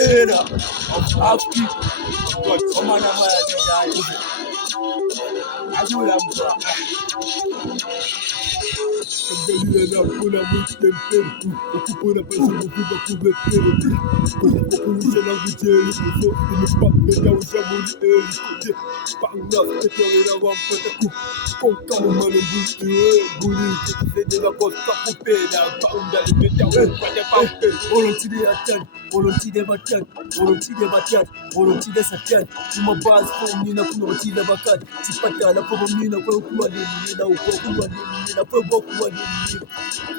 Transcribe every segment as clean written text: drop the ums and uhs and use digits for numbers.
Era of Africa, but come on, Kuna mwitempe ukupura pesa kukuba kubepere kukusha na guteri kuso imipambe ya ushabuli kote panga tetorera wampata konka mu mano buli kete la costa kupera panga limeta kwata pampe volontiers attaque volontiers batat volontiers attaque kuma base for mina kuna volontiers bakat tipata la kwa mina kwa kuwa nina uko kuwa nina kwa kuwa nina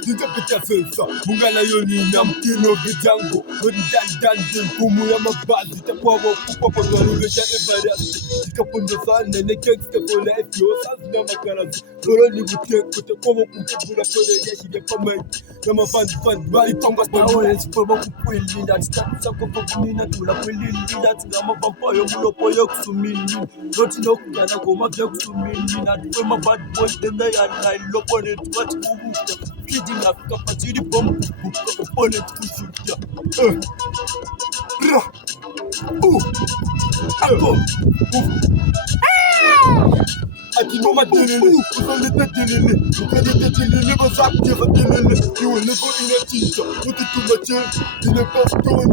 Nikapita sasa, mungala yoni na mkino vijango Ndandan kumu ya mabazi Takuwa wakupa kwa lugha ya ebarasi Nikaponda sana ne gangsta for life Yo sasa na makarazi Loro ni buteko Takuwa wakukubula kwenye yeshi ya pamay Nama fan Bali panga spawele Sipoba kukwili Ndatitata kwa kumina Tula kwili Ndati ngama vampayo Mulopo yo kusumini Noti no kugana Goma vya kusumini Natukwe ma bad boys Denda ya lopo ne Tukati kubuka Kidding Africa, but you the bomb, opponent to shoot ya. Ati no madelele, usonde tetelele, ukade tetelele, bazaki tetelele. You will never in a teacher, put it to my chair, in a pop going.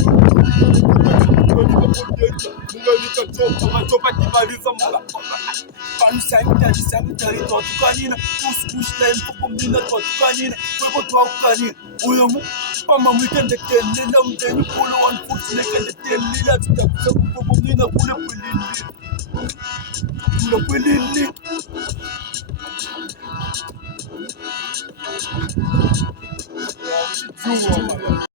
Sanitary Totukanina, push time for Comina Totukanina, Totukanina, Uyamu, Pama weekend the 10 Linam, then you pull on foot neck and the 10 Lila to the Comina Pula Pulili.